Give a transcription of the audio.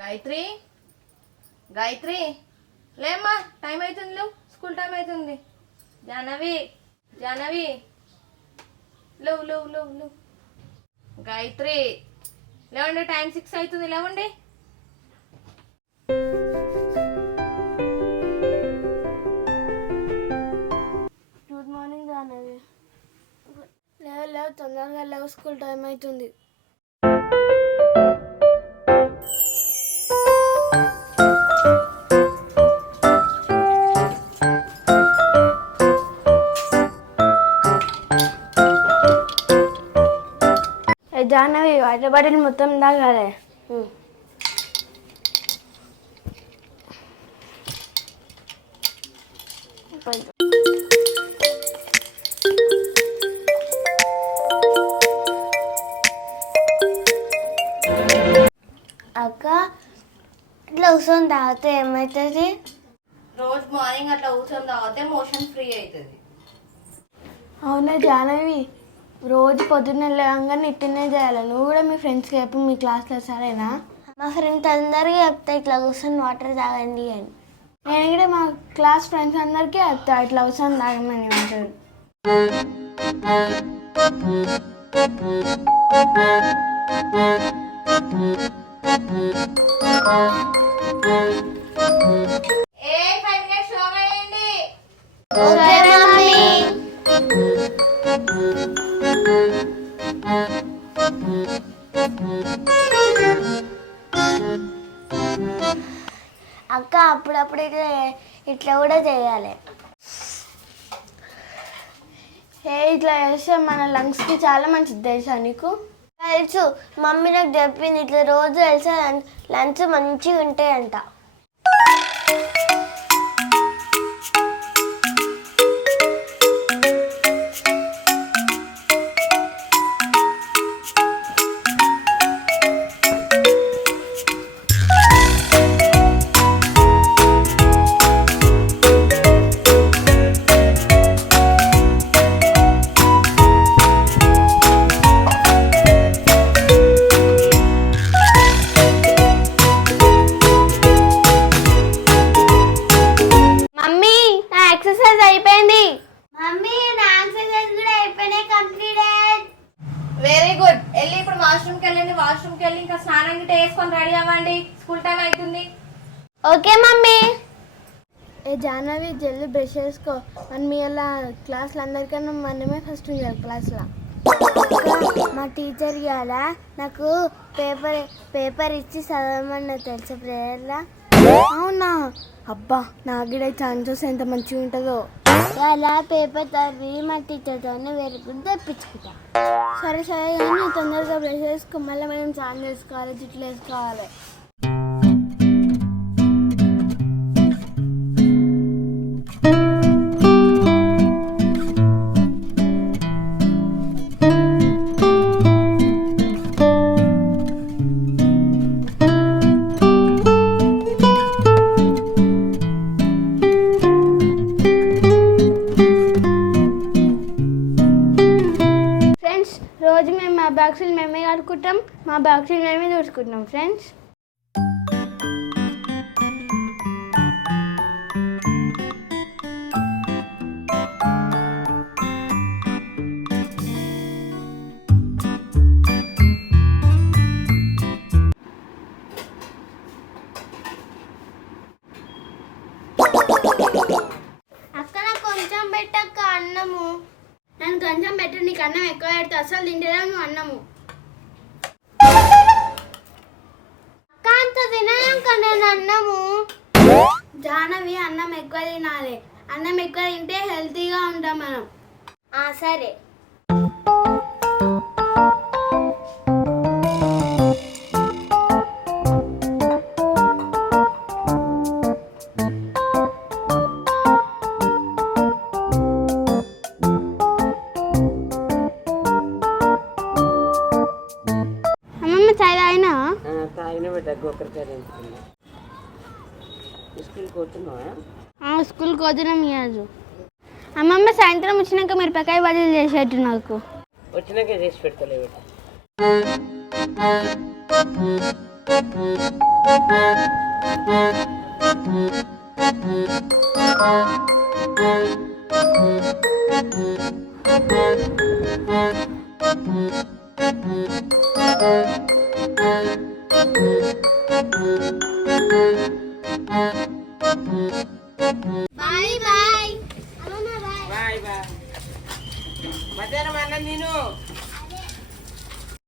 గాయత్రి గాయత్రి లేమ్మా, టైం అవుతుంది, లేవు, స్కూల్ టైం అవుతుంది. జాహ్నవి జాహ్నవి లేవు లేవు లేవు లేవు. గాయత్రి లేవండి, టైం 6 అవుతుంది, లేవండి. Good morning Jahnavi. లేవు లేవు, తొందరగా లేవు, స్కూల్ టైం అవుతుంది. జాహ్నవి వాటర్ బాటిల్ మొత్తం తాగాలి. అక్క ఇట్లా కూర్చొని తాగితే ఏమవుతుంది? రోజు మార్నింగ్ అట్లా కూర్చొని తాగితే మోషన్ ఫ్రీ అవుతుంది. అవునా జాహ్నవి, రోజు పొద్దున్న లేవగానే ఇట్టనే చేయాలి. నువ్వు కూడా మీ ఫ్రెండ్స్కి చెప్పు, మీ క్లాస్లో, సరేనా? మా ఫ్రెండ్స్ అందరికీ చెప్తా ఇట్లా కూర్చొని వాటర్ తాగండి అని. నేను కూడా మా క్లాస్ ఫ్రెండ్స్ అందరికీ చెప్తా ఇట్లా కూర్చొని తాగమని వాటర్. అక్క అప్పుడప్పుడు ఇట్లా కూడా చేయాలి. ఇట్లా చేస్తే మన లంగ్స్కి చాలా మంచిది, తెలుసా నీకు? తెలుసు, మమ్మీ నాకు చెప్పింది. ఇట్లా రోజు తెలిసే లంగ్స్ మంచిగా ఉంటాయంట. Very good. వెళ్ళి ఇప్పుడు వాష్రూమ్కి వెళ్ళండి. వాష్రూమ్కి వెళ్ళి ఇంకా స్నానం గిట్ట వేసుకొని రెడీ అవ్వండి, స్కూల్ టైం అవుతుంది. Okay mummy. జాహ్నవి జల్దీ బ్రష్ చేసుకో. మనం ఇలా క్లాస్లో అందరికన్నా మనమే ఫస్ట్ ఉండాలి క్లాస్లో. మా టీచర్ ఇవాళ నాకు పేపర్ ఇచ్చి చదవమన్నా, తెలుసా ప్రేయర్లా? అవునా? అబ్బా, నాకు కూడా ఛాన్సెస్ ఎంత మంచిగా ఉంటుందో. అలా పేపర్ తవ్వి మా టీచర్తోనే వేరే కూడా తెప్పించుకుంటా. సరే సరే కానీ తొందరగా బ్రష్ చేసుకో, మళ్ళీ మనం స్నానం చేసుకోవాలి, జుట్లు వేసుకోవాలి. రోజు మేము మా బాక్సులు మేమే కడుక్కుంటాం, మా బాక్సులు మేమే చూసుకుంటాం ఫ్రెండ్స్. అక్క నాకు కొంచెం పెట్టక్క అన్నము. నన్ను కొంచెం పెట్టు, నీకు అన్నం ఎక్కువ పెడతా, అసలు తింటేదా నువ్వు అన్నము. అక్క అంత తినక నేను అన్నము. జాహ్నవి అన్నం ఎక్కువ తినాలి, అన్నం ఎక్కువ తింటే హెల్తీగా ఉంటాం మనం. సరే. స్కూల్కి పోతున్నావా? స్కూల్కి వదిలేం ఇవ్వదు. అమ్మమ్మ సాయంత్రం వచ్చినాక మిరపకాయ బదులు చేసేట్టు నాకు. వచ్చినాక చేసి పెడతలే బిడ్డ. Bye bye. Bye bye. మధ్యాహ్నం అన్నం తిను.